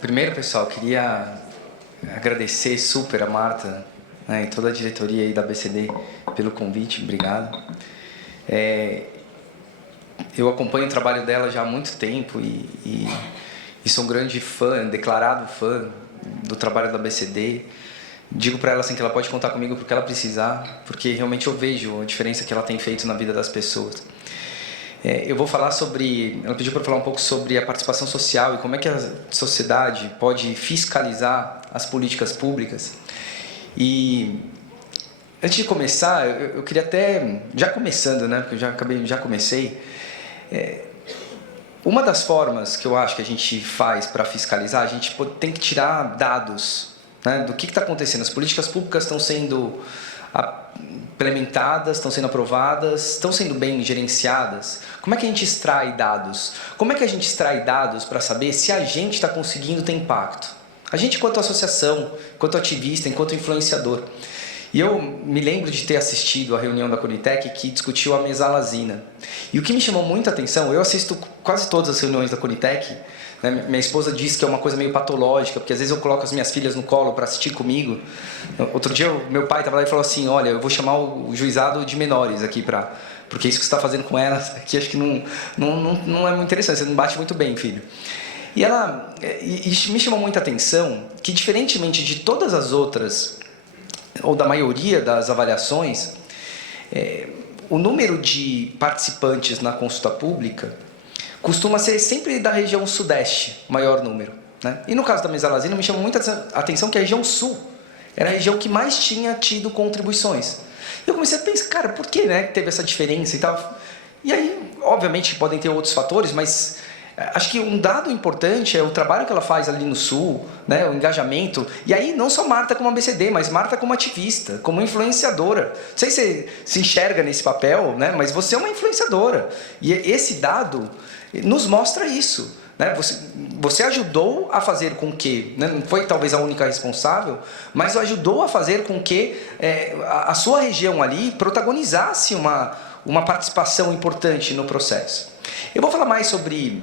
Primeiro, pessoal, queria agradecer super a Marta, né, e toda a diretoria aí da ABCD pelo convite, obrigado. Eu acompanho o trabalho dela já há muito tempo e sou um grande fã, declarado fã do trabalho da ABCD. Digo para ela assim, que ela pode contar comigo porque ela precisar, porque realmente eu vejo a diferença que ela tem feito na vida das pessoas. Eu vou falar sobre... Ela pediu para eu falar um pouco sobre a participação social e como é que a sociedade pode fiscalizar as políticas públicas. E antes de começar, eu queria até... Já começando, né? Porque eu já comecei. Uma das formas que eu acho que a gente faz para fiscalizar, a gente tem que tirar dados, né, do que está acontecendo. As políticas públicas estão sendo implementadas, estão sendo aprovadas, estão sendo bem gerenciadas. Como é que a gente extrai dados? Como é que a gente extrai dados para saber se a gente está conseguindo ter impacto? A gente enquanto associação, enquanto ativista, enquanto influenciador. E eu me lembro de ter assistido a reunião da Conitec que discutiu a mesalazina. E o que me chamou muita atenção, eu assisto quase todas as reuniões da Conitec, né? Minha esposa diz que é uma coisa meio patológica, porque às vezes eu coloco as minhas filhas no colo para assistir comigo. Outro dia meu pai estava lá e falou assim, olha, eu vou chamar o juizado de menores aqui, porque isso que você está fazendo com elas aqui acho que não é muito interessante, você não bate muito bem, filho. E me chamou muita atenção que, diferentemente de todas as outras, ou da maioria das avaliações, o número de participantes na consulta pública costuma ser sempre da região sudeste, maior número, né? E no caso da mesalazina, me chamou muita atenção que a região sul era a região que mais tinha tido contribuições. E eu comecei a pensar, cara, por que, né, teve essa diferença e tal? E aí, obviamente, podem ter outros fatores, mas acho que um dado importante é o trabalho que ela faz ali no Sul, né, o engajamento. E aí, não só Marta como ABCD, mas Marta como ativista, como influenciadora. Não sei se você se enxerga nesse papel, né, mas você é uma influenciadora. E esse dado nos mostra isso. Né? Você ajudou a fazer com que, né, não foi talvez a única responsável, mas ajudou a fazer com que a sua região ali protagonizasse uma participação importante no processo. Eu vou falar mais sobre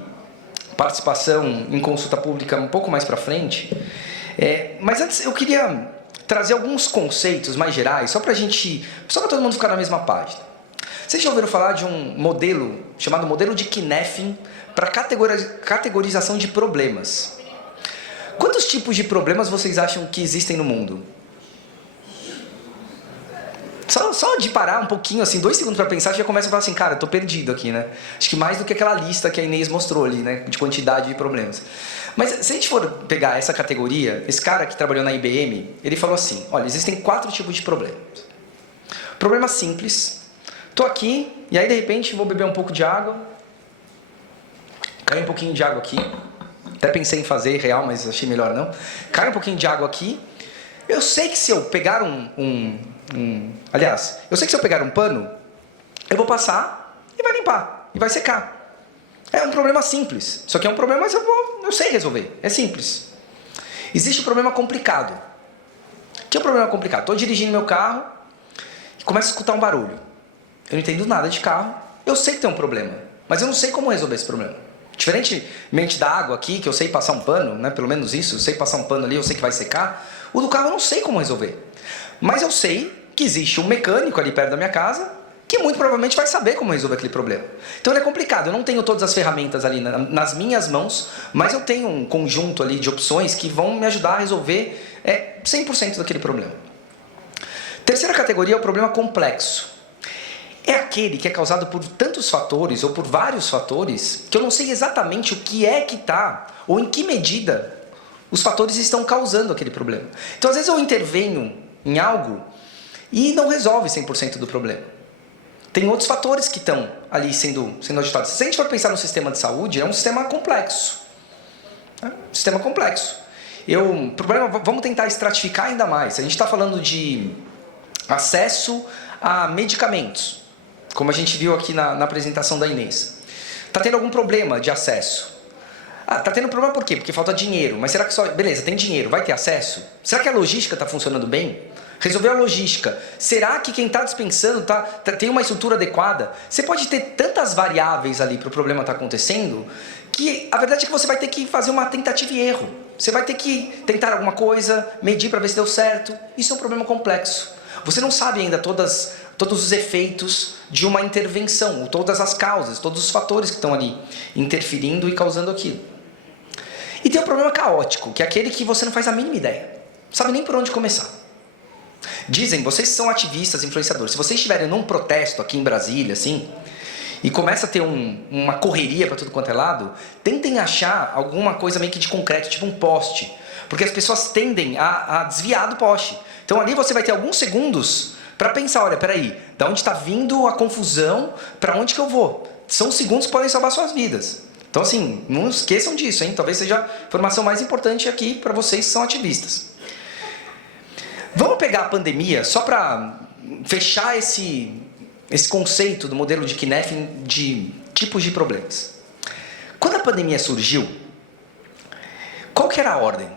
participação em consulta pública um pouco mais para frente, mas antes eu queria trazer alguns conceitos mais gerais, só para todo mundo ficar na mesma página. Vocês já ouviram falar de um modelo chamado modelo de Kneffin para categorização de problemas? Quantos tipos de problemas vocês acham que existem no mundo? Só de parar um pouquinho, assim, 2 segundos para pensar, já começa a falar assim, cara, eu tô perdido aqui, né? Acho que mais do que aquela lista que a Inês mostrou ali, né? De quantidade de problemas. Mas se a gente for pegar essa categoria, esse cara que trabalhou na IBM, ele falou assim, olha, existem 4 tipos de problemas. Problema simples, tô aqui, e aí de repente vou beber um pouco de água, cai um pouquinho de água aqui, até pensei em fazer real, mas achei melhor não. Cai um pouquinho de água aqui, eu sei que se eu pegar aliás, eu sei que se eu pegar um pano, eu vou passar e vai limpar, e vai secar. É um problema simples, só que é um problema, mas eu sei resolver, é simples. Existe um problema complicado. O que é um problema complicado? Estou dirigindo meu carro e começo a escutar um barulho. Eu não entendo nada de carro, eu sei que tem um problema, mas eu não sei como resolver esse problema. Diferentemente da água aqui, que eu sei passar um pano, né, pelo menos isso, eu sei passar um pano ali, eu sei que vai secar, o do carro eu não sei como resolver. Mas eu sei que existe um mecânico ali perto da minha casa que muito provavelmente vai saber como resolver aquele problema. Então ele é complicado, eu não tenho todas as ferramentas ali nas minhas mãos, mas eu tenho um conjunto ali de opções que vão me ajudar a resolver 100% daquele problema. Terceira categoria é o problema complexo. É aquele que é causado por tantos fatores ou por vários fatores que eu não sei exatamente o que é que está ou em que medida os fatores estão causando aquele problema. Então às vezes eu intervenho em algo e não resolve 100% do problema. Tem outros fatores que estão ali sendo agitados. Se a gente for pensar no sistema de saúde, é um sistema complexo. É um sistema complexo. Vamos tentar estratificar ainda mais. A gente está falando de acesso a medicamentos, como a gente viu aqui na apresentação da Inês. Está tendo algum problema de acesso? Está tendo problema por quê? Porque falta dinheiro. Mas será que só... Beleza, tem dinheiro, vai ter acesso? Será que a logística está funcionando bem? Resolver a logística. Será que quem está dispensando tem uma estrutura adequada? Você pode ter tantas variáveis ali para o problema estar acontecendo, que a verdade é que você vai ter que fazer uma tentativa e erro. Você vai ter que tentar alguma coisa, medir para ver se deu certo. Isso é um problema complexo. Você não sabe ainda todos os efeitos de uma intervenção, ou todas as causas, todos os fatores que estão ali interferindo e causando aquilo. E tem um problema caótico, que é aquele que você não faz a mínima ideia. Não sabe nem por onde começar. Dizem, vocês são ativistas, influenciadores, se vocês estiverem num protesto aqui em Brasília, assim, e começa a ter uma correria para tudo quanto é lado, tentem achar alguma coisa meio que de concreto, tipo um poste. Porque as pessoas tendem a desviar do poste. Então ali você vai ter alguns segundos para pensar, olha, peraí, da onde está vindo a confusão, para onde que eu vou? São segundos que podem salvar suas vidas. Então assim, não esqueçam disso, hein? Talvez seja a informação mais importante aqui para vocês que são ativistas. Vamos pegar a pandemia, só para fechar esse conceito do modelo de Knef de tipos de problemas. Quando a pandemia surgiu, qual que era a ordem?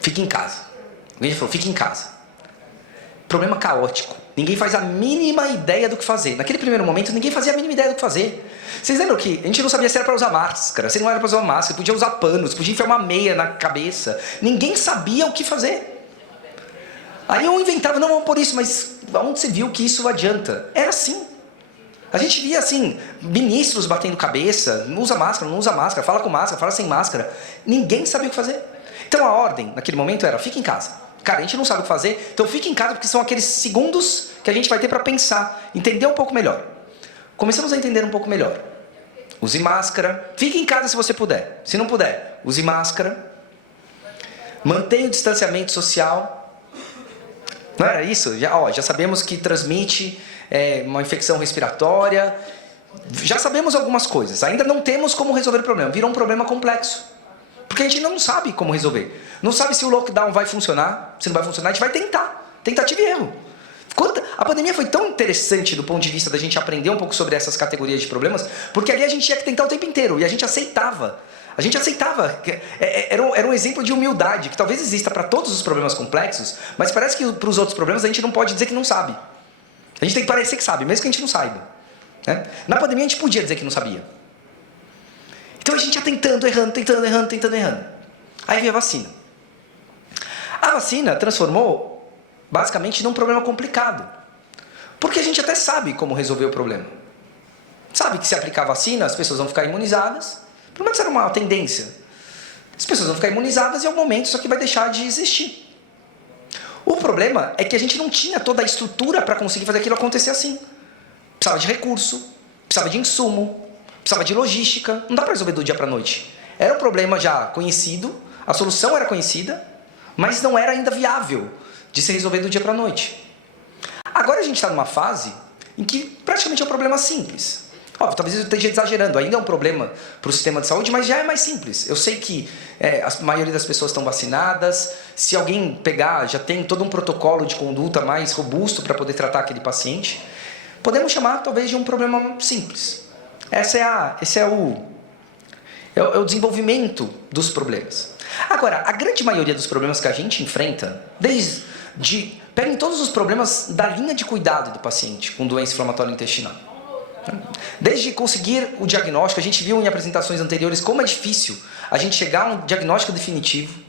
Fique em casa. Alguém falou, fique em casa. Problema caótico. Ninguém faz a mínima ideia do que fazer. Naquele primeiro momento, ninguém fazia a mínima ideia do que fazer. Vocês lembram que a gente não sabia se era para usar máscara, se não era para usar máscara, podia usar panos, podia enfiar uma meia na cabeça. Ninguém sabia o que fazer. Aí eu inventava, não, vamos por isso, mas onde você viu que isso adianta? Era assim. A gente via assim, ministros batendo cabeça, não usa máscara, fala com máscara, fala sem máscara. Ninguém sabia o que fazer. Então a ordem, naquele momento, era, fique em casa. Cara, a gente não sabe o que fazer, então fique em casa porque são aqueles segundos que a gente vai ter para pensar, entender um pouco melhor. Começamos a entender um pouco melhor. Use máscara, fique em casa se você puder. Se não puder, use máscara. Mantenha o distanciamento social. Não era isso? Já sabemos que transmite uma infecção respiratória. Já sabemos algumas coisas. Ainda não temos como resolver o problema. Virou um problema complexo. Porque a gente não sabe como resolver. Não sabe se o lockdown vai funcionar, se não vai funcionar. A gente vai tentar. Tentativa e erro. A pandemia foi tão interessante do ponto de vista da gente aprender um pouco sobre essas categorias de problemas, porque ali a gente tinha que tentar o tempo inteiro. E a gente aceitava. A gente aceitava. Era um exemplo de humildade, que talvez exista para todos os problemas complexos, mas parece que para os outros problemas a gente não pode dizer que não sabe. A gente tem que parecer que sabe, mesmo que a gente não saiba. Né? Na pandemia a gente podia dizer que não sabia. Então a gente ia tentando, errando. Aí veio a vacina. A vacina transformou, basicamente, num problema complicado. Porque a gente até sabe como resolver o problema. Sabe que se aplicar a vacina, as pessoas vão ficar imunizadas. Pelo menos era uma tendência. As pessoas vão ficar imunizadas e em algum momento isso aqui vai deixar de existir. O problema é que a gente não tinha toda a estrutura para conseguir fazer aquilo acontecer assim. Precisava de recurso, precisava de insumo, precisava de logística. Não dá para resolver do dia para a noite. Era um problema já conhecido, a solução era conhecida, mas não era ainda viável de se resolver do dia para a noite. Agora a gente está numa fase em que praticamente é um problema simples. Óbvio, talvez eu esteja exagerando, ainda é um problema para o sistema de saúde, mas já é mais simples. Eu sei que a maioria das pessoas estão vacinadas, se alguém pegar, já tem todo um protocolo de conduta mais robusto para poder tratar aquele paciente. Podemos chamar talvez de um problema simples. Esse é o desenvolvimento dos problemas. Agora, a grande maioria dos problemas que a gente enfrenta, peguem todos os problemas da linha de cuidado do paciente com doença inflamatória intestinal. Desde conseguir o diagnóstico, a gente viu em apresentações anteriores como é difícil a gente chegar a um diagnóstico definitivo.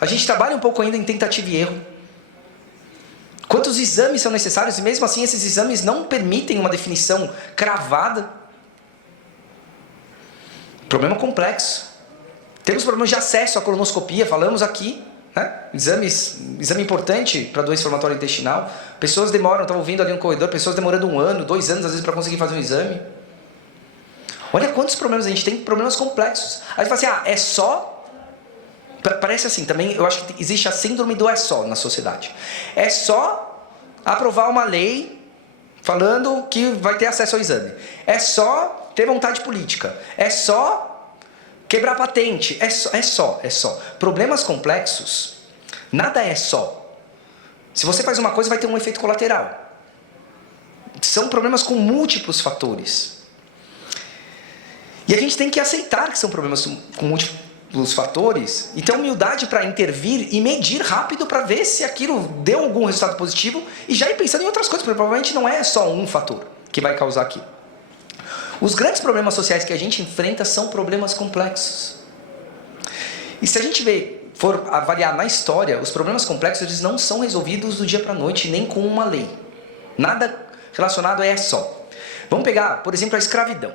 A gente trabalha um pouco ainda em tentativa e erro. Quantos exames são necessários e mesmo assim esses exames não permitem uma definição cravada. Problema complexo. Temos problemas de acesso à colonoscopia, falamos aqui, né? Exame importante para doença inflamatória intestinal. Pessoas demoram, estava ouvindo ali no corredor, pessoas demorando 1 ano, 2 anos às vezes para conseguir fazer um exame. Olha quantos problemas a gente tem, problemas complexos. Aí você fala assim, é só... Parece assim, também eu acho que existe a síndrome do é só na sociedade. É só aprovar uma lei falando que vai ter acesso ao exame. É só ter vontade política. É só quebrar patente. É só. Problemas complexos, nada é só. Se você faz uma coisa, vai ter um efeito colateral. São problemas com múltiplos fatores. E a gente tem que aceitar que são problemas com múltiplos fatores e ter humildade para intervir e medir rápido para ver se aquilo deu algum resultado positivo e já ir pensando em outras coisas, porque provavelmente não é só um fator que vai causar aquilo. Os grandes problemas sociais que a gente enfrenta são problemas complexos. E se a gente for avaliar na história, os problemas complexos eles não são resolvidos do dia para a noite, nem com uma lei. Nada relacionado a só. Vamos pegar, por exemplo, a escravidão.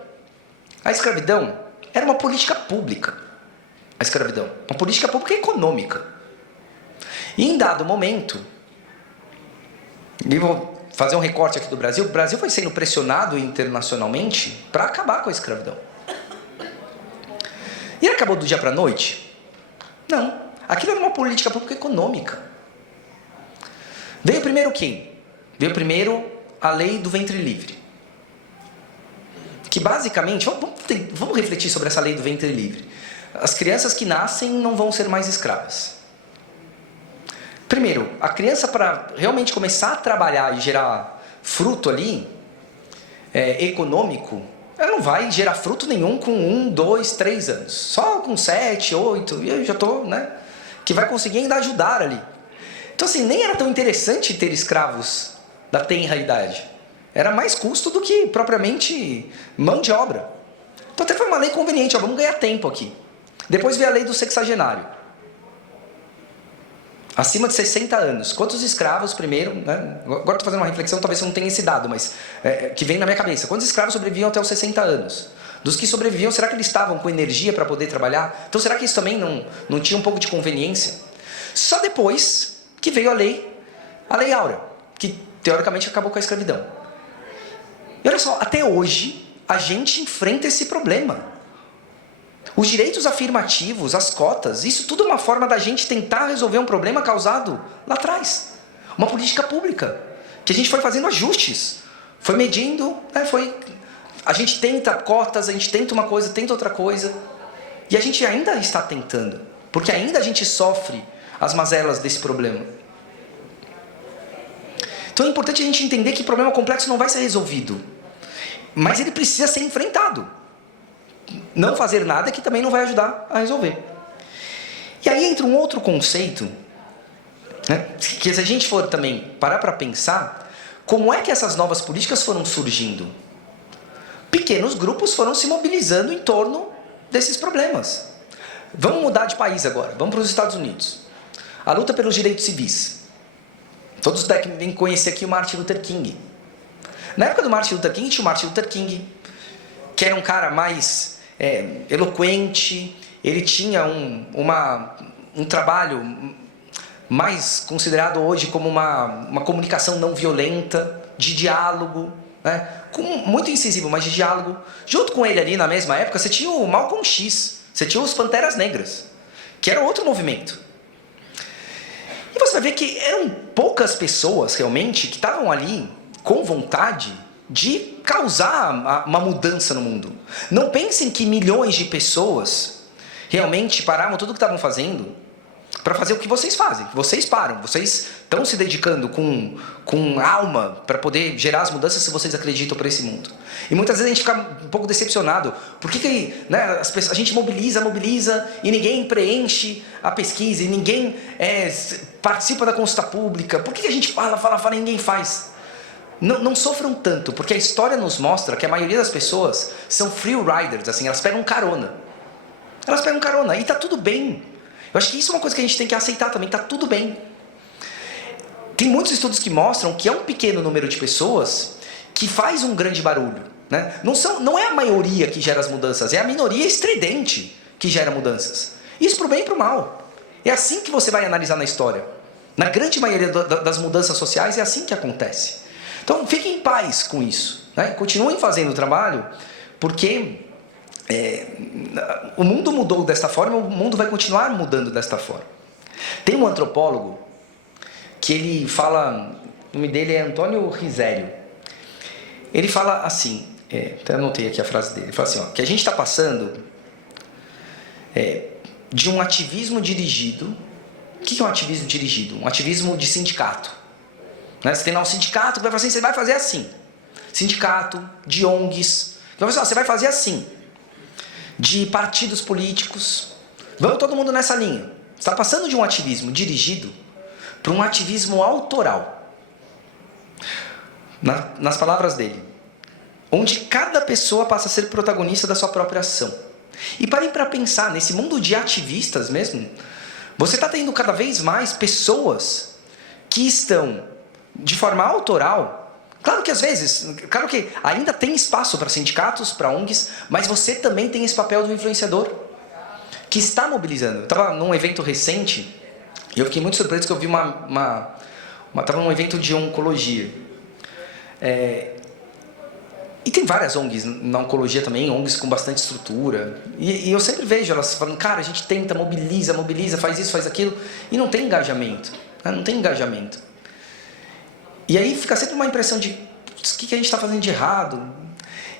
A escravidão era uma política pública. A escravidão, uma política pública econômica. E em dado momento, e vou fazer um recorte aqui do Brasil, o Brasil foi sendo pressionado internacionalmente para acabar com a escravidão. E ele acabou do dia para a noite? Não. Aquilo era uma política pública econômica. Veio primeiro quem? Veio primeiro a lei do ventre livre. Que basicamente, vamos refletir sobre essa lei do ventre livre. As crianças que nascem não vão ser mais escravas. Primeiro, a criança para realmente começar a trabalhar e gerar fruto ali, econômico, ela não vai gerar fruto nenhum com 1, 2, 3 anos. Só com 7, 8, e eu já estou, né? Que vai conseguir ainda ajudar ali. Então assim, nem era tão interessante ter escravos da tenra idade. Era mais custo do que propriamente mão de obra. Então até foi uma lei conveniente, vamos ganhar tempo aqui. Depois veio a lei do sexagenário. Acima de 60 anos. Quantos escravos primeiro, né? Agora estou fazendo uma reflexão, talvez você não tenha esse dado, mas que vem na minha cabeça. Quantos escravos sobreviviam até os 60 anos? Dos que sobreviviam, será que eles estavam com energia para poder trabalhar? Então será que isso também não tinha um pouco de conveniência? Só depois que veio a lei Áurea, que teoricamente acabou com a escravidão. E olha só, até hoje a gente enfrenta esse problema. Os direitos afirmativos, as cotas, isso tudo é uma forma da gente tentar resolver um problema causado lá atrás. Uma política pública, que a gente foi fazendo ajustes, foi medindo, né, a gente tenta cotas, a gente tenta uma coisa, tenta outra coisa, e a gente ainda está tentando, porque ainda a gente sofre as mazelas desse problema. Então é importante a gente entender que o problema complexo não vai ser resolvido, mas ele precisa ser enfrentado. Não fazer nada que também não vai ajudar a resolver. E aí entra um outro conceito, né, que se a gente for também parar para pensar, como é que essas novas políticas foram surgindo? Pequenos grupos foram se mobilizando em torno desses problemas. Vamos mudar de país agora, vamos para os Estados Unidos. A luta pelos direitos civis. Todos devem conhecer aqui o Martin Luther King. Na época do Martin Luther King, tinha o Martin Luther King, que era um cara mais eloquente, ele tinha um trabalho mais considerado hoje como uma comunicação não violenta, de diálogo, né? Muito incisivo, mas de diálogo. Junto com ele ali na mesma época, você tinha o Malcolm X, você tinha os Panteras Negras, que era outro movimento. E você vai ver que eram poucas pessoas realmente que estavam ali com vontade de causar uma mudança no mundo. Não pensem que milhões de pessoas realmente paravam tudo o que estavam fazendo para fazer o que vocês fazem. Vocês param, vocês estão se dedicando com alma para poder gerar as mudanças se vocês acreditam para esse mundo. E muitas vezes a gente fica um pouco decepcionado. Por que né, a gente mobiliza e ninguém preenche a pesquisa, e ninguém participa da consulta pública? Por que a gente fala e ninguém faz? Não sofram tanto, porque a história nos mostra que a maioria das pessoas são free riders, assim, elas pegam carona. Elas pegam carona e está tudo bem. Eu acho que isso é uma coisa que a gente tem que aceitar também, está tudo bem. Tem muitos estudos que mostram que é um pequeno número de pessoas que faz um grande barulho, né? Não é a maioria que gera as mudanças, é a minoria estridente que gera mudanças. Isso para o bem e para o mal. É assim que você vai analisar na história. Na grande maioria das mudanças sociais é assim que acontece. Então fiquem em paz com isso, né? Continuem fazendo o trabalho, porque o mundo mudou desta forma, o mundo vai continuar mudando desta forma. Tem um antropólogo que ele fala, o nome dele é Antônio Risério. Ele fala assim, até anotei aqui a frase dele, ele fala assim, ó, que a gente está passando de um ativismo dirigido. O que é um ativismo dirigido? Um ativismo de sindicato. Né? Você tem lá um sindicato que vai falar assim, você vai fazer assim. Sindicato, de ONGs, então, você vai fazer assim. De partidos políticos. Vamos todo mundo nessa linha. Você está passando de um ativismo dirigido para um ativismo autoral. Nas palavras dele. Onde cada pessoa passa a ser protagonista da sua própria ação. E parem para pensar, nesse mundo de ativistas mesmo, você está tendo cada vez mais pessoas que estão, de forma autoral, claro que às vezes, claro que ainda tem espaço para sindicatos, para ONGs, mas você também tem esse papel do influenciador, que está mobilizando. Eu estava num evento recente, e eu fiquei muito surpreso que eu vi estava num evento de oncologia. E tem várias ONGs na oncologia também, ONGs com bastante estrutura. E eu sempre vejo elas falando, cara, a gente tenta, mobiliza, faz isso, faz aquilo, e não tem engajamento. Né? Não tem engajamento. E aí fica sempre uma impressão de, o que a gente está fazendo de errado?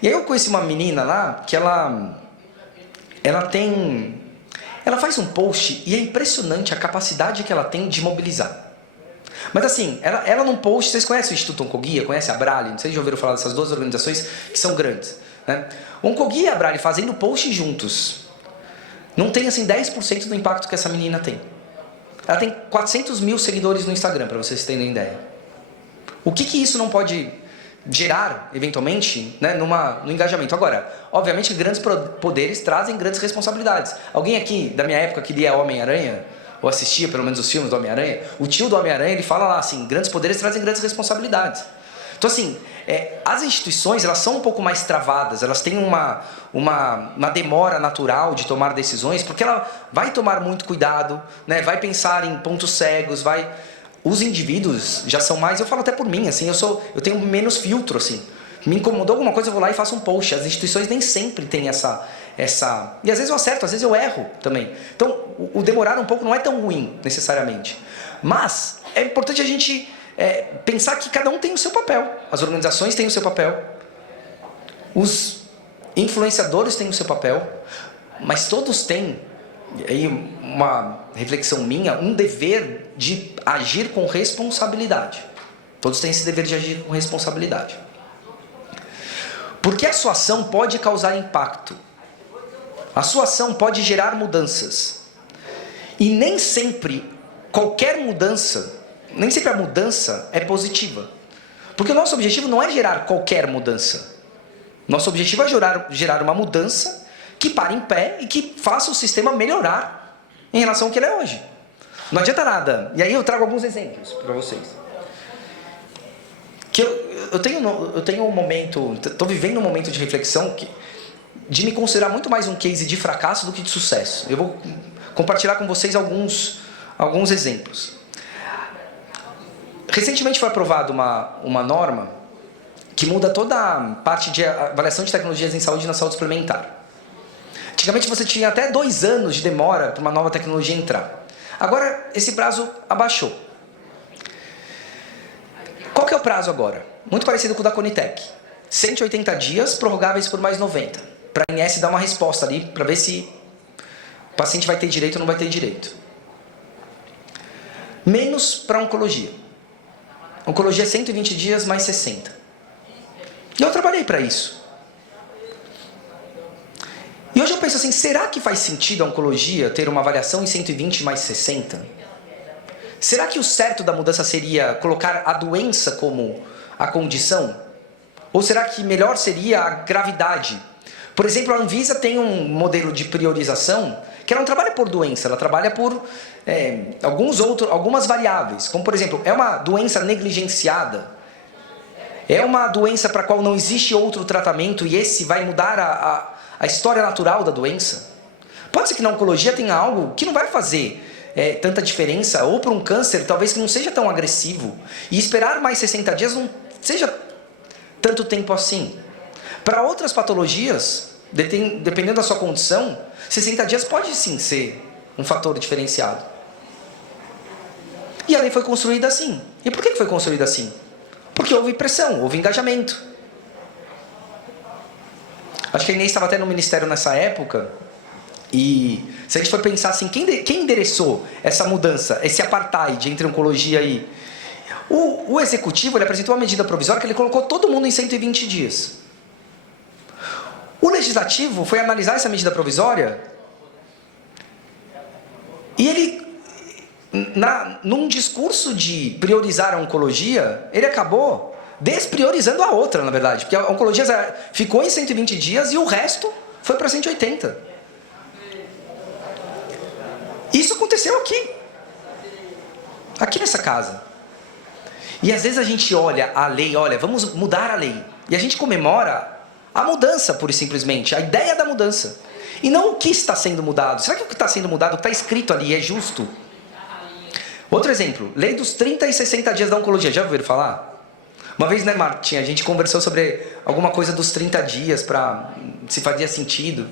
E aí eu conheci uma menina lá, que ela faz um post, e é impressionante a capacidade que ela tem de mobilizar. Mas assim, ela num post, vocês conhecem o Instituto Oncoguia, conhecem a Abrale, não sei se já ouviram falar dessas duas organizações que são grandes. Né? O Oncoguia e a Abrale fazendo post juntos, não tem assim 10% do impacto que essa menina tem. Ela tem 400 mil seguidores no Instagram, para vocês terem ideia. O que isso não pode gerar, eventualmente, né, no engajamento? Agora, obviamente que grandes poderes trazem grandes responsabilidades. Alguém aqui da minha época que lia Homem-Aranha, ou assistia pelo menos os filmes do Homem-Aranha, o tio do Homem-Aranha, ele fala lá assim, grandes poderes trazem grandes responsabilidades. Então assim, as instituições, elas são um pouco mais travadas, elas têm uma demora natural de tomar decisões, porque ela vai tomar muito cuidado, né, vai pensar em pontos cegos, os indivíduos já são mais, eu falo até por mim, assim, eu tenho menos filtro, assim. Me incomodou alguma coisa, eu vou lá e faço um post. As instituições nem sempre têm essa... E às vezes eu acerto, às vezes eu erro também. Então, o demorar um pouco não é tão ruim, necessariamente. Mas é importante a gente pensar que cada um tem o seu papel. As organizações têm o seu papel. Os influenciadores têm o seu papel. Mas todos têm, aí uma reflexão minha, um dever de agir com responsabilidade. Todos têm esse dever de agir com responsabilidade. Porque a sua ação pode causar impacto. A sua ação pode gerar mudanças. E nem sempre qualquer mudança, nem sempre a mudança é positiva. Porque o nosso objetivo não é gerar qualquer mudança. Nosso objetivo é gerar uma mudança que pare em pé e que faça o sistema melhorar em relação ao que ele é hoje. Não adianta nada. E aí eu trago alguns exemplos para vocês. Que eu tenho um momento, estou vivendo um momento de reflexão de me considerar muito mais um case de fracasso do que de sucesso. Eu vou compartilhar com vocês alguns exemplos. Recentemente foi aprovada uma norma que muda toda a parte de avaliação de tecnologias em saúde e na saúde suplementar. Antigamente você tinha até 2 anos de demora para uma nova tecnologia entrar. Agora esse prazo abaixou. Qual que é o prazo agora? Muito parecido com o da Conitec. 180 dias, prorrogáveis por mais 90. Para a ANS dar uma resposta ali, para ver se o paciente vai ter direito ou não vai ter direito. Menos para oncologia. Oncologia 120 dias mais 60. E eu trabalhei para isso. E hoje eu penso assim, será que faz sentido a oncologia ter uma avaliação em 120 mais 60? Será que o certo da mudança seria colocar a doença como a condição? Ou será que melhor seria a gravidade? Por exemplo, a Anvisa tem um modelo de priorização que ela não trabalha por doença, ela trabalha por algumas variáveis. Como, por exemplo, é uma doença negligenciada? É uma doença para a qual não existe outro tratamento e esse vai mudar a história natural da doença? Pode ser que na oncologia tenha algo que não vai fazer tanta diferença, ou para um câncer, talvez que não seja tão agressivo. E esperar mais 60 dias não seja tanto tempo assim. Para outras patologias, dependendo da sua condição, 60 dias pode sim ser um fator diferenciado. E a lei foi construída assim. E por que foi construída assim? Porque houve pressão, houve engajamento. Acho que a Inês estava até no ministério nessa época. E se a gente for pensar assim, quem endereçou essa mudança, esse apartheid entre oncologia e... O executivo ele apresentou uma medida provisória que ele colocou todo mundo em 120 dias. O legislativo foi analisar essa medida provisória e ele, num discurso de priorizar a oncologia, ele acabou despriorizando a outra, na verdade. Porque a oncologia ficou em 120 dias e o resto foi para 180. Isso aconteceu aqui. Aqui nessa casa. E às vezes a gente olha a lei, olha, vamos mudar a lei. E a gente comemora a mudança, pura e simplesmente, a ideia da mudança. E não o que está sendo mudado. Será que o que está sendo mudado, o que está escrito ali, é justo? Outro exemplo, lei dos 30 e 60 dias da oncologia. Já ouviram falar? Uma vez, né, Martim, a gente conversou sobre alguma coisa dos 30 dias, para se fazia sentido.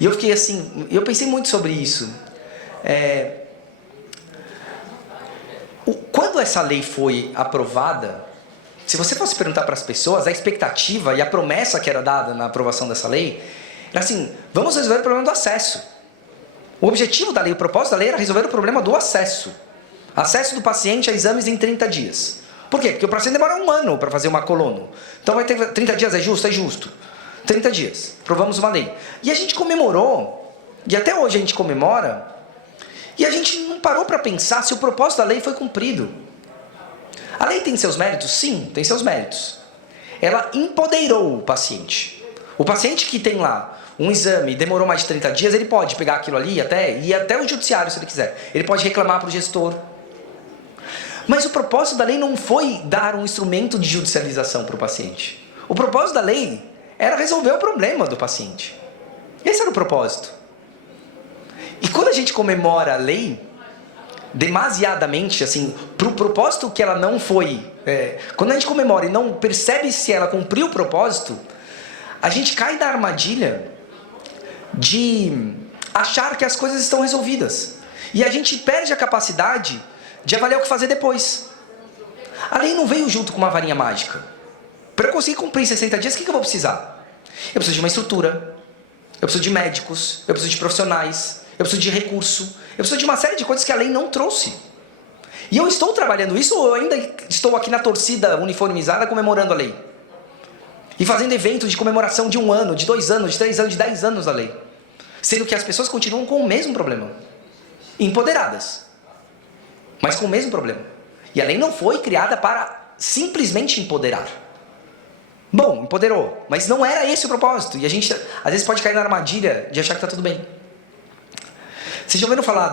E eu fiquei assim, eu pensei muito sobre isso. Quando essa lei foi aprovada, se você fosse perguntar para as pessoas, a expectativa e a promessa que era dada na aprovação dessa lei, era assim, vamos resolver o problema do acesso. O objetivo da lei, o propósito da lei era resolver o problema do acesso. Acesso do paciente a exames em 30 dias. Por quê? Porque o paciente demora 1 ano para fazer uma colono. Então vai ter 30 dias, é justo? É justo. 30 dias. Aprovamos uma lei. E a gente comemorou, e até hoje a gente comemora, e a gente não parou para pensar se o propósito da lei foi cumprido. A lei tem seus méritos? Sim, tem seus méritos. Ela empoderou o paciente. O paciente que tem lá um exame e demorou mais de 30 dias, ele pode pegar aquilo ali e ir até o judiciário se ele quiser. Ele pode reclamar para o gestor. Mas o propósito da lei não foi dar um instrumento de judicialização para o paciente. O propósito da lei era resolver o problema do paciente. Esse era o propósito. E quando a gente comemora a lei, demasiadamente, assim, para o propósito que ela não foi... quando a gente comemora e não percebe se ela cumpriu o propósito, a gente cai na armadilha de achar que as coisas estão resolvidas. E a gente perde a capacidade de avaliar o que fazer depois. A lei não veio junto com uma varinha mágica. Para eu conseguir cumprir 60 dias, o que eu vou precisar? Eu preciso de uma estrutura, eu preciso de médicos, eu preciso de profissionais, eu preciso de recurso, eu preciso de uma série de coisas que a lei não trouxe. E eu estou trabalhando isso ou eu ainda estou aqui na torcida uniformizada comemorando a lei? E fazendo eventos de comemoração de 1 ano, de 2 anos, de 3 anos, de 10 anos da lei. Sendo que as pessoas continuam com o mesmo problema. Empoderadas. Mas com o mesmo problema. E a lei não foi criada para simplesmente empoderar. Bom, empoderou, mas não era esse o propósito. E a gente, às vezes, pode cair na armadilha de achar que está tudo bem. Vocês já ouviram falar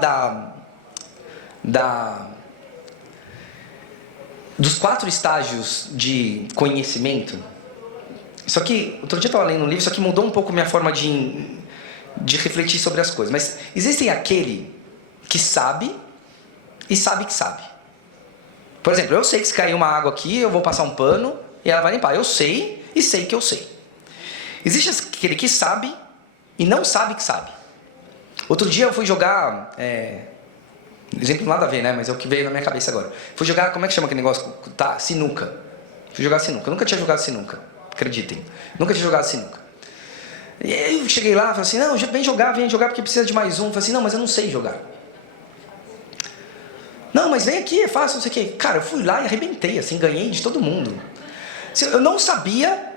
dos 4 estágios de conhecimento? Isso aqui, outro dia eu estava lendo um livro, isso aqui mudou um pouco minha forma de refletir sobre as coisas. Mas existem aquele que sabe e sabe que sabe. Por exemplo, eu sei que se cair uma água aqui, eu vou passar um pano e ela vai limpar. Eu sei e sei que eu sei. Existe aquele que sabe e não sabe que sabe. Outro dia eu fui jogar... exemplo nada a ver, né? Mas é o que veio na minha cabeça agora. Fui jogar, como é que chama aquele negócio? Tá, sinuca. Fui jogar sinuca. Eu nunca tinha jogado sinuca. Acreditem. Nunca tinha jogado sinuca. E aí eu cheguei lá e falei assim, não, vem jogar porque precisa de mais um. Eu falei assim, não, mas eu não sei jogar. Não, mas vem aqui, é fácil, não sei o quê. Cara, eu fui lá e arrebentei, assim, ganhei de todo mundo. Eu não sabia,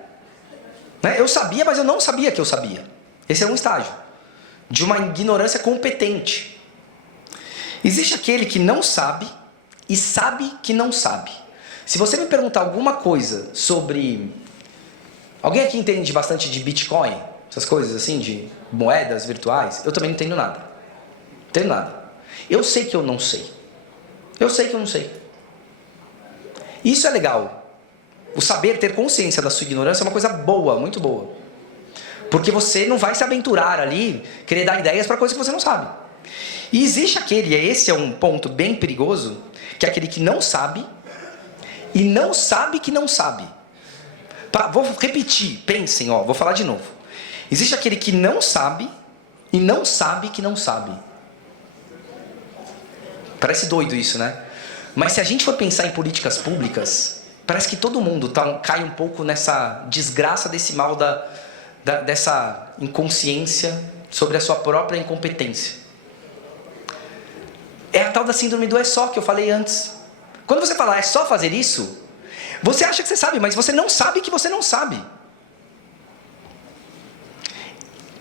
né? Eu sabia, mas eu não sabia que eu sabia. Esse é um estágio de uma ignorância competente. Existe aquele que não sabe e sabe que não sabe. Se você me perguntar alguma coisa sobre... Alguém aqui entende bastante de Bitcoin? Essas coisas assim, de moedas virtuais? Eu também não entendo nada. Não entendo nada. Eu sei que eu não sei. Eu sei que eu não sei. Isso é legal. O saber, ter consciência da sua ignorância é uma coisa boa, muito boa. Porque você não vai se aventurar ali, querer dar ideias para coisas que você não sabe. E existe aquele, e esse é um ponto bem perigoso, que é aquele que não sabe e não sabe que não sabe. Vou repetir, pensem, vou falar de novo. Existe aquele que não sabe e não sabe que não sabe. Parece doido isso, né? Mas se a gente for pensar em políticas públicas, parece que todo mundo cai um pouco nessa desgraça desse mal dessa inconsciência sobre a sua própria incompetência. É a tal da síndrome do é só que eu falei antes. Quando você fala é só fazer isso, você acha que você sabe, mas você não sabe que você não sabe.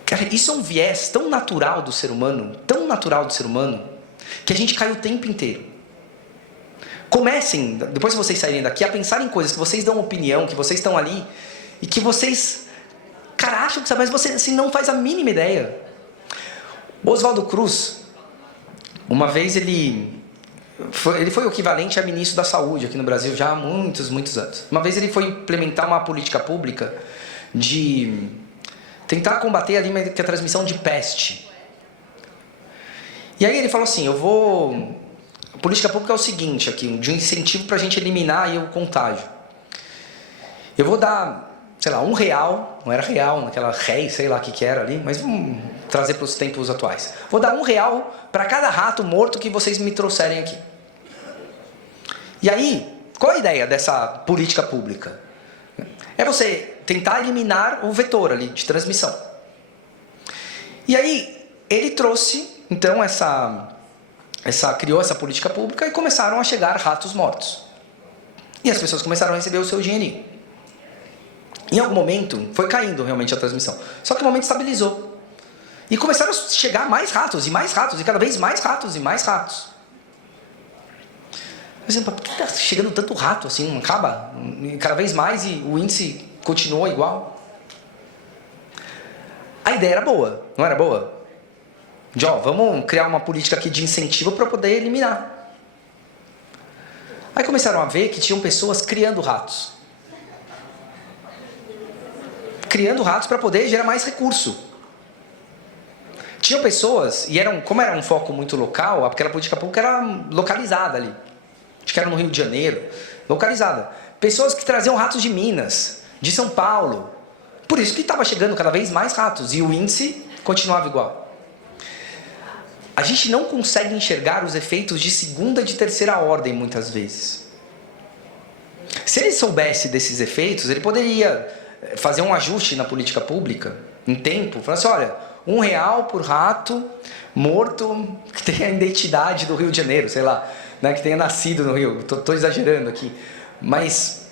Cara, isso é um viés tão natural do ser humano, que a gente cai o tempo inteiro. Comecem, depois que vocês saírem daqui, a pensar em coisas que vocês dão opinião, que vocês estão ali, e que vocês, cara, acham que sabem, mas você assim, não faz a mínima ideia. Oswaldo Cruz, uma vez ele foi o equivalente a ministro da saúde aqui no Brasil já há muitos, muitos anos. Uma vez ele foi implementar uma política pública de tentar combater ali a transmissão de peste. E aí ele falou assim, a política pública é o seguinte aqui, de um incentivo para a gente eliminar aí o contágio. Eu vou dar, sei lá, R$1, não era real, naquela réis, sei lá o que era ali, mas vamos trazer para os tempos atuais. Vou dar R$1 para cada rato morto que vocês me trouxerem aqui. E aí, qual a ideia dessa política pública? É você tentar eliminar o vetor ali de transmissão. E aí, ele trouxe, então, criou essa política pública e começaram a chegar ratos mortos. E as pessoas começaram a receber o seu dinheirinho. Em algum momento, foi caindo realmente a transmissão. Só que no momento estabilizou. E começaram a chegar mais ratos, e cada vez mais ratos, e mais ratos. Mas, por que está chegando tanto rato assim? Não acaba? Cada vez mais e o índice continua igual? A ideia era boa, não era boa? Vamos criar uma política aqui de incentivo para poder eliminar. Aí começaram a ver que tinham pessoas criando ratos. Criando ratos para poder gerar mais recurso. Tinham pessoas, e como era um foco muito local, aquela política pública era localizada ali. Acho que era no Rio de Janeiro, localizada. Pessoas que traziam ratos de Minas, de São Paulo. Por isso que estava chegando cada vez mais ratos, e o índice continuava igual. A gente não consegue enxergar os efeitos de segunda e de terceira ordem, muitas vezes. Se ele soubesse desses efeitos, ele poderia fazer um ajuste na política pública, em tempo, falar assim, olha, R$1 por rato morto que tenha a identidade do Rio de Janeiro, sei lá, né, que tenha nascido no Rio, estou exagerando aqui, mas,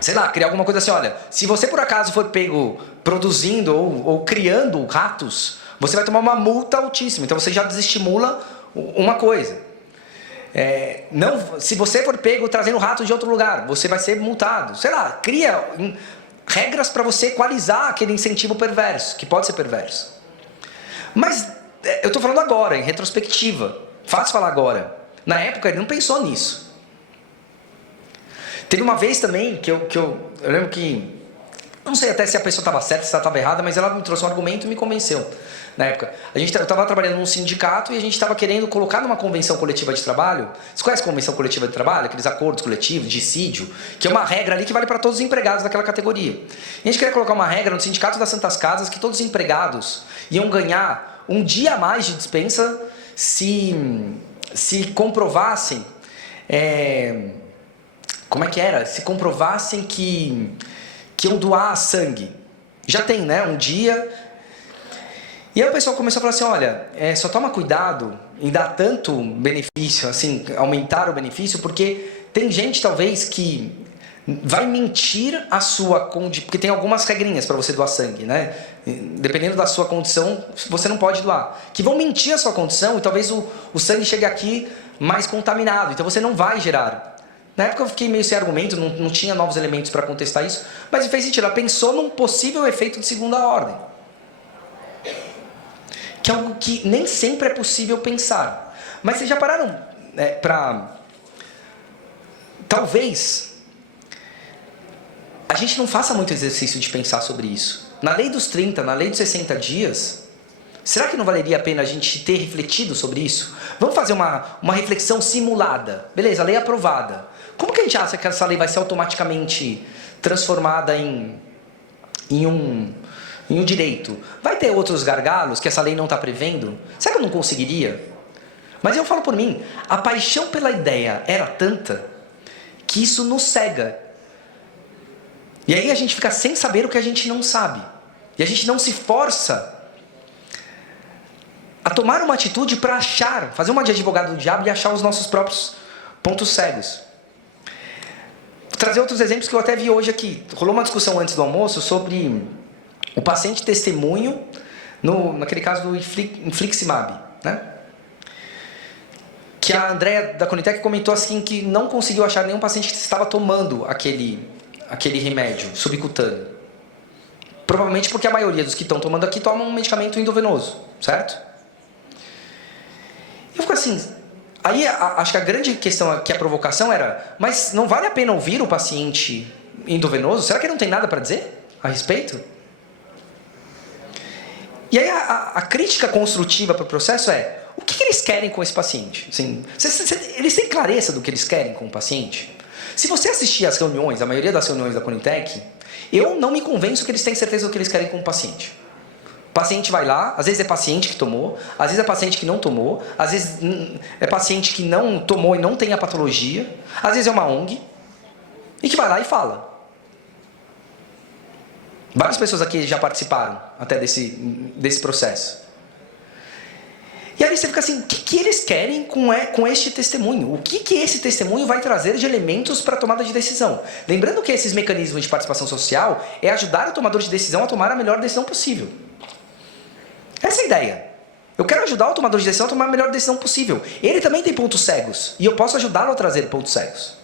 sei lá, criar alguma coisa assim, olha, se você por acaso for pego produzindo ou criando ratos, você vai tomar uma multa altíssima, então você já desestimula uma coisa. Se você for pego trazendo ratos de outro lugar, você vai ser multado, sei lá, cria regras para você equalizar aquele incentivo perverso, que pode ser perverso. Mas eu estou falando agora, em retrospectiva. Fácil falar agora. Na época ele não pensou nisso. Teve uma vez também que eu lembro que... Não sei até se a pessoa estava certa, se ela estava errada, mas ela me trouxe um argumento e me convenceu. Na época, eu estava trabalhando num sindicato e a gente estava querendo colocar numa convenção coletiva de trabalho. Você conhece a convenção coletiva de trabalho? Aqueles acordos coletivos, dissídio, que é uma regra ali que vale para todos os empregados daquela categoria. E a gente queria colocar uma regra no sindicato das Santas Casas que todos os empregados iam ganhar um dia a mais de dispensa se comprovassem... como é que era? Se comprovassem que iam doar sangue. Já tem, né? Um dia... E aí o pessoal começou a falar assim, olha, só toma cuidado em dar tanto benefício, assim, aumentar o benefício, porque tem gente, talvez, que vai mentir a sua condição, porque tem algumas regrinhas para você doar sangue, né? Dependendo da sua condição, você não pode doar. Que vão mentir a sua condição e talvez o sangue chegue aqui mais contaminado, então você não vai gerar. Na época eu fiquei meio sem argumento, não tinha novos elementos para contestar isso, mas fez sentido, ela pensou num possível efeito de segunda ordem. Que é algo que nem sempre é possível pensar. Mas vocês já pararam para... Talvez a gente não faça muito exercício de pensar sobre isso. Na lei dos 30, na lei dos 60 dias, será que não valeria a pena a gente ter refletido sobre isso? Vamos fazer uma reflexão simulada. Beleza, lei aprovada. Como que a gente acha que essa lei vai ser automaticamente transformada em um direito? Vai ter outros gargalos que essa lei não está prevendo? Será que eu não conseguiria? Mas eu falo por mim, a paixão pela ideia era tanta que isso nos cega. E aí a gente fica sem saber o que a gente não sabe. E a gente não se força a tomar uma atitude para achar, fazer uma de advogado do diabo e achar os nossos próprios pontos cegos. Vou trazer outros exemplos que eu até vi hoje aqui. Rolou uma discussão antes do almoço sobre o paciente testemunho, naquele caso do infliximab, né? Que a Andrea da Conitec comentou assim que não conseguiu achar nenhum paciente que estava tomando aquele remédio subcutâneo. Provavelmente porque a maioria dos que estão tomando aqui tomam um medicamento endovenoso, certo? Eu fico assim, aí acho que a grande questão aqui, a provocação era, mas não vale a pena ouvir o paciente endovenoso? Será que ele não tem nada para dizer a respeito? E aí a crítica construtiva para o processo é, o que eles querem com esse paciente? Assim, eles têm clareza do que eles querem com o paciente? Se você assistir às reuniões, a maioria das reuniões da Conitec, eu não me convenço que eles têm certeza do que eles querem com o paciente. O paciente vai lá, às vezes é paciente que tomou, às vezes é paciente que não tomou, às vezes é paciente que não tomou e não tem a patologia, às vezes é uma ONG, e que vai lá e fala. Várias pessoas aqui já participaram até desse processo. E aí você fica assim, o que eles querem com este testemunho? O que esse testemunho vai trazer de elementos para a tomada de decisão? Lembrando que esses mecanismos de participação social é ajudar o tomador de decisão a tomar a melhor decisão possível. Essa é a ideia. Eu quero ajudar o tomador de decisão a tomar a melhor decisão possível. Ele também tem pontos cegos. E eu posso ajudá-lo a trazer pontos cegos.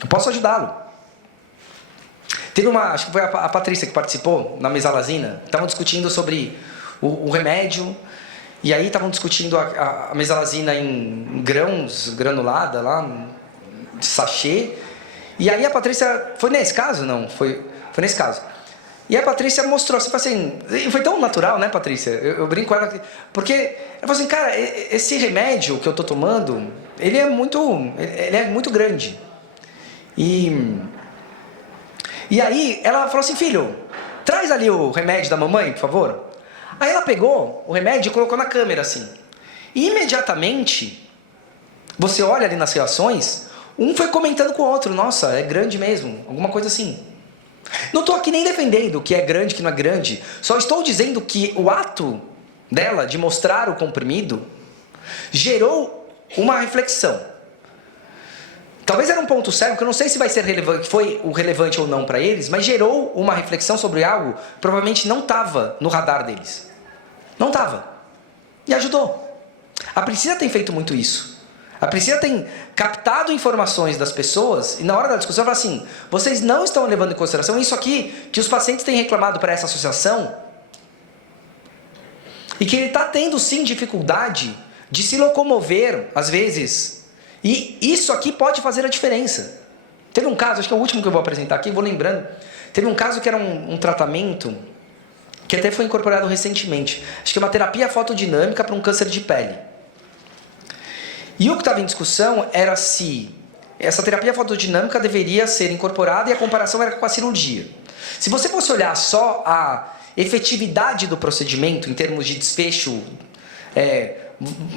Eu posso ajudá-lo. Teve acho que foi a Patrícia que participou, na mesalazina, estavam discutindo sobre o remédio, e aí estavam discutindo a mesalazina em grãos, granulada lá, de sachê, e aí a Patrícia, foi nesse caso? Não, foi nesse caso. E a Patrícia mostrou, assim, foi tão natural, né, Patrícia? Eu brinco com ela, porque ela falou assim, cara, esse remédio que eu estou tomando, ele é muito grande. E aí ela falou assim, filho, traz ali o remédio da mamãe, por favor. Aí ela pegou o remédio e colocou na câmera assim. E imediatamente, você olha ali nas reações, um foi comentando com o outro, nossa, é grande mesmo, alguma coisa assim. Não estou aqui nem defendendo o que é grande, que não é grande. Só estou dizendo que o ato dela de mostrar o comprimido gerou uma reflexão. Talvez era um ponto cego, que eu não sei se vai ser relevante, foi o relevante ou não para eles, mas gerou uma reflexão sobre algo que provavelmente não estava no radar deles. Não estava. E ajudou. A Priscila tem feito muito isso. A Priscila tem captado informações das pessoas e na hora da discussão ela fala assim, vocês não estão levando em consideração isso aqui que os pacientes têm reclamado para essa associação e que ele está tendo sim dificuldade de se locomover, às vezes. E isso aqui pode fazer a diferença. Teve um caso, acho que é o último que eu vou apresentar aqui, vou lembrando. Teve um caso que era um tratamento que até foi incorporado recentemente. Acho que é uma terapia fotodinâmica para um câncer de pele. E o que estava em discussão era se essa terapia fotodinâmica deveria ser incorporada e a comparação era com a cirurgia. Se você fosse olhar só a efetividade do procedimento em termos de desfecho,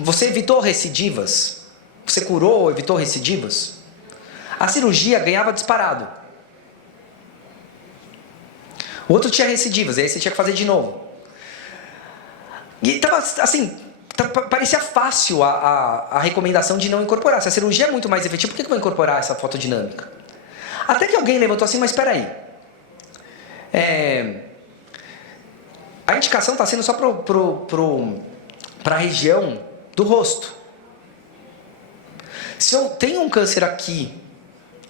você evitou recidivas? Você curou ou evitou recidivas? A cirurgia ganhava disparado. O outro tinha recidivas, aí você tinha que fazer de novo. E tava assim, parecia fácil a recomendação de não incorporar. Se a cirurgia é muito mais efetiva, por que eu vou incorporar essa fotodinâmica? Até que alguém levantou assim, mas espera aí. A indicação está sendo só para a região do rosto. Se eu tenho um câncer aqui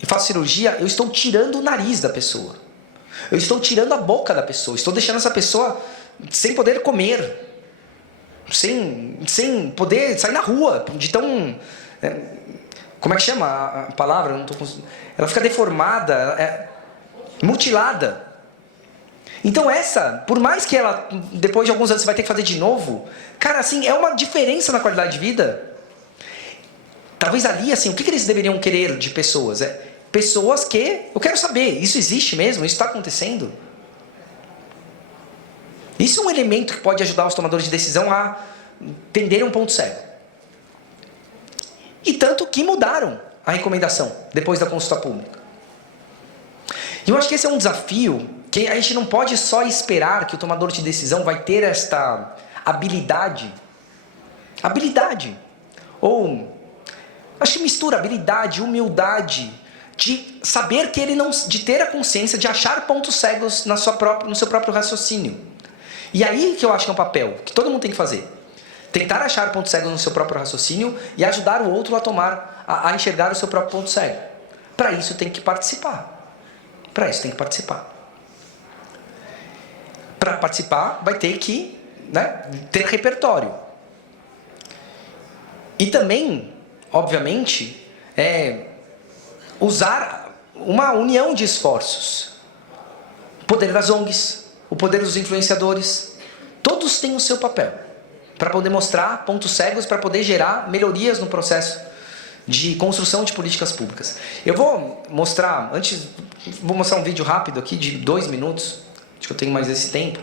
e faço cirurgia, eu estou tirando o nariz da pessoa. Eu estou tirando a boca da pessoa. Estou deixando essa pessoa sem poder comer. Sem poder sair na rua. De tão... como é que chama a palavra? Não tô ela fica deformada, mutilada. Então por mais que ela, depois de alguns anos, você vai ter que fazer de novo, cara, assim, é uma diferença na qualidade de vida. Talvez ali, assim, o que eles deveriam querer de pessoas? Pessoas que, eu quero saber, isso existe mesmo? Isso está acontecendo? Isso é um elemento que pode ajudar os tomadores de decisão a entenderem um ponto cego. E tanto que mudaram a recomendação depois da consulta pública. E eu acho que esse é um desafio que a gente não pode só esperar que o tomador de decisão vai ter esta habilidade. Ou, acho que mistura habilidade, humildade, de saber que ele não, de ter a consciência de achar pontos cegos no seu próprio raciocínio. E aí que eu acho que é um papel que todo mundo tem que fazer. Tentar achar pontos cegos no seu próprio raciocínio e ajudar o outro a enxergar o seu próprio ponto cego. Para isso tem que participar. Para participar vai ter que ter repertório. E também, obviamente, usar uma união de esforços. O poder das ONGs, o poder dos influenciadores, todos têm o seu papel para poder mostrar pontos cegos, para poder gerar melhorias no processo de construção de políticas públicas. Eu vou mostrar, vou mostrar um vídeo rápido aqui de 2 minutos, acho que eu tenho mais esse tempo.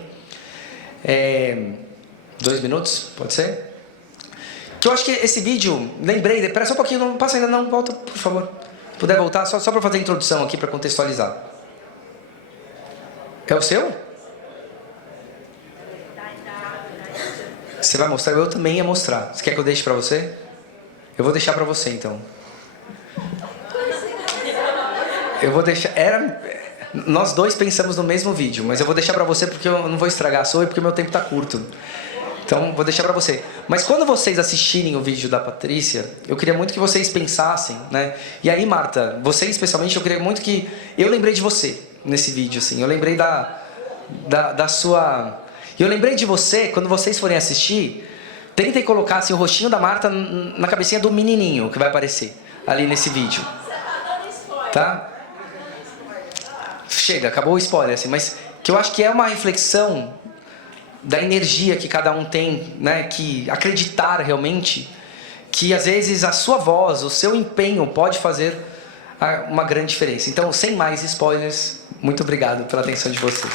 2 minutos, pode ser? Que eu acho que esse vídeo, lembrei, espera só um pouquinho, não passa ainda não, volta, por favor. Se puder voltar, só para fazer a introdução aqui, para contextualizar. É o seu? Você vai mostrar? Eu também ia mostrar. Você quer que eu deixe para você? Eu vou deixar para você, então. Eu vou deixar... Nós dois pensamos no mesmo vídeo, mas eu vou deixar para você porque eu não vou estragar a sua e porque o meu tempo está curto. Então, vou deixar para você. Mas quando vocês assistirem o vídeo da Patrícia, eu queria muito que vocês pensassem, né? E aí, Marta, você especialmente, eu queria muito que... Eu lembrei de você nesse vídeo, assim. Eu lembrei da sua... E eu lembrei de você, quando vocês forem assistir, tentem colocar assim, o rostinho da Marta na cabecinha do menininho que vai aparecer ali nesse vídeo. Tá? Chega, acabou o spoiler, assim. Mas que eu acho que é uma reflexão da energia que cada um tem, né, que acreditar realmente que às vezes a sua voz, o seu empenho pode fazer uma grande diferença. Então, sem mais spoilers, muito obrigado pela atenção de vocês.